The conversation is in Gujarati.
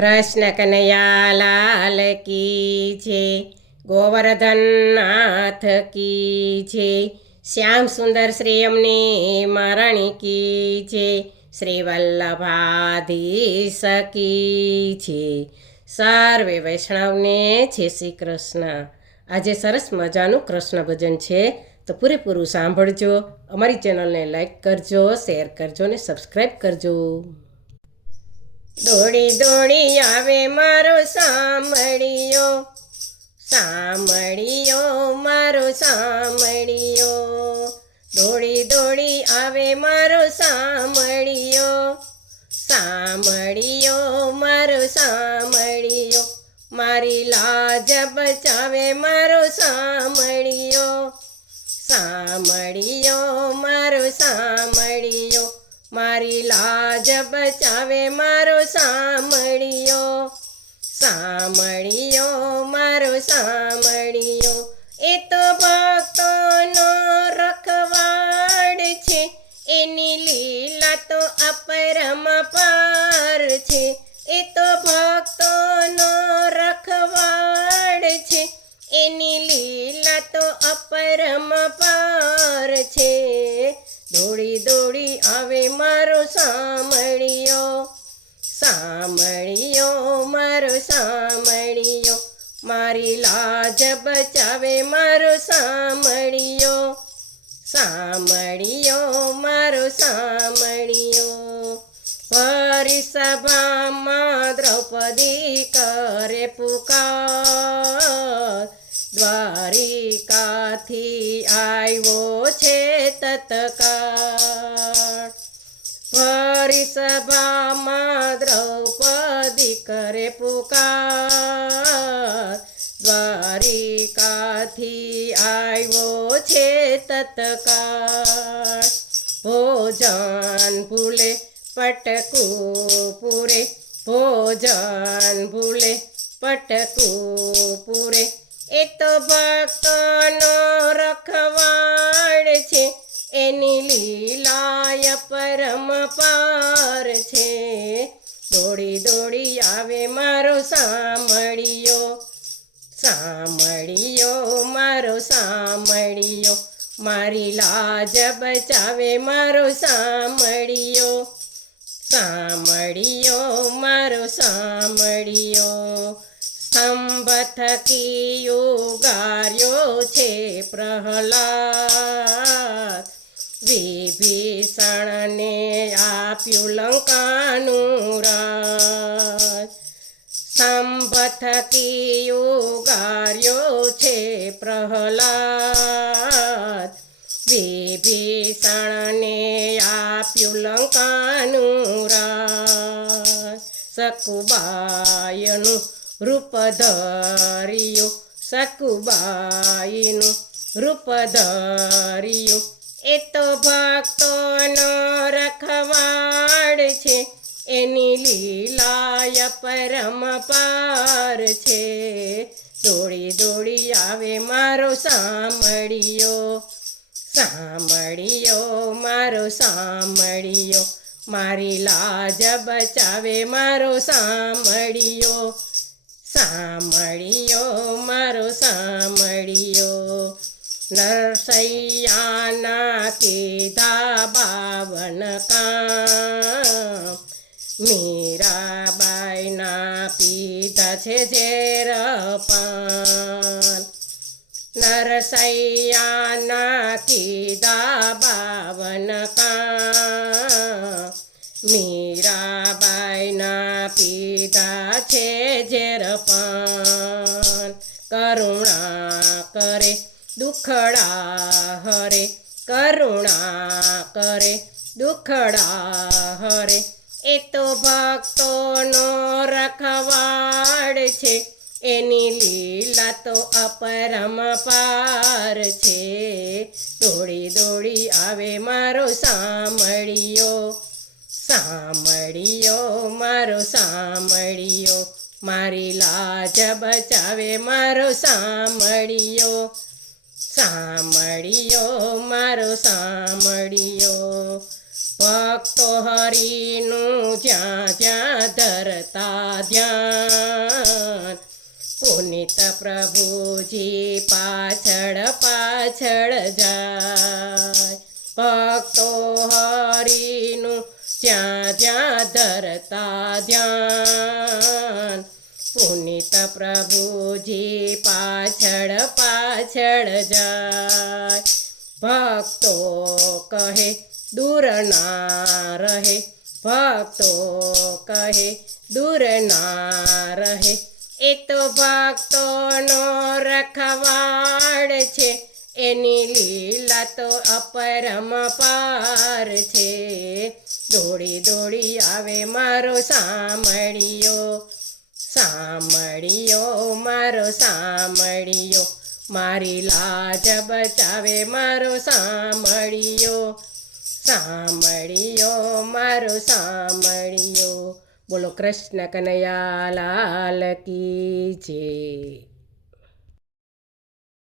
કૃષ્ણ કનૈયા લાલ કી છે, ગોવર્ધન નાથ કી છે, શ્યામ સુંદર શ્રી અમને મહારાણી કી છે, શ્રી વલ્લભાધીશ કી છે, સર્વે વૈષ્ણવને છે શ્રી કૃષ્ણ। આજે સરસ મજાનું કૃષ્ણ ભજન છે, તો પૂરેપૂરું સાંભળજો। અમારી ચેનલને લાઈક કરજો, શેર કરજો ને સબસ્ક્રાઈબ કરજો। દોડી દોડી આવે મારો સામળિયો, સામળિયો મારો સામળિયો, દોડી દોડી આવે મારો સામળિયો, સામળિયો મારો સામળિયો, મારી લાજ બચાવે મારો સામળિયો, સામળિયો મારો સામળિયો, મારી લાજ બચાવે મારો સામળિયો, સામળિયો મારો સામળિયો, એ તો ભક્તોનો રખવાડ છે, એની લીલા તો અપરંપાર છે, એ તો ભક્તોનો રખવાડ છે, એની લીલા તો અપરંપાર છે। દોડી દોડી આવે મારો સામળિયો, સામળિયો મારો સામળિયો, મારી લાજ બચાવે મારો સામળિયો, સામળિયો મારો સામળિયો। હરી સભામાં દ્રૌપદી કરે પુકાર, દ્વારિકાથી આવ્યો છે તત્કાળ, હરી સભામાં દ્રૌપદી કરે પુકાર, દ્વારિકાથી આવ્યો છે તત્કાળ। ભોજન ભૂલે પટકું પૂરે, ભોજન ભૂલે પટકું પૂરે, એ તો ભક્તોનો રખવાડ છે, એની લીલાય પરમપાર છે। દોડી દોડી આવે મારો સામળિયો, સામળિયો મારો સામળિયો, મારી લાજ બચાવે મારો સામળિયો, સામળિયો મારો સામળિયો। સ્તંભ થકી ઉગાર્યો છે પ્રહલાદ, વિભીષણને આપ્યું લંકાનું રાજ, સ્તંભ થકી ઉગાર્યો છે પ્રહલાદ, વિભીષણને આપ્યું લંકાનું રાજ। સકુબાઈનું રૂપ ધર્યું, સકુબાઈનું રૂપ ધર્યું, એ તો ભક્તોનો રખવાડ છે, એની લીલાય પરમપાર છે। દોડી દોડી આવે મારો સામળિયો, સામળિયો મારો સામળિયો, મારી લાજ બચાવે મારો સામળિયો, સામળિયો મારો સામળિયો। નરસૈયાના કીધા 52 કામ, મીરાબાઈના પીધા છે ઝેર પાન, નરસૈયાના કીધા 52 કામ, મીરાબાઈના પીધા છે ઝેર પાન। કરુણા કરે દુખડા હરે, કરુણા કરે દુખડા હરે, એ તો ભક્તોનો રખવાડ છે, એની લીલા તો અપરંપાર છે। દોડી દોડી આવે મારો સામળિયો, સામળિયો મારો સામળિયો, મારી લાજ બચાવે મારો સામળિયો, સામળિયો મારો સામળિયો। ભક્તો હરિનું જ્યાં જ્યાં ધરતા ધ્યાન પુનિત પ્રભુજી પાછળ પાછળ જાય ભક્તો હરિનું જ્યાં જ્યાં ધરતા ધ્યાન પુનિત પ્રભુજી પાછળ પાછળ જાય ભક્તો કહે દૂર ના રહે ભક્તો કહે દૂર ના રહે એ તો ભક્તોનો રખવાડ છે એની લીલા તો અપરંપાર છે દોડી દોડી આવે મારો સામળિયો સામળિયો મારો સામળિયો મારી લાજ બચાવે મારો સામળિયો સામળિયો મારો સામળિયો બોલો કૃષ્ણ કનૈયા લાલ કી જય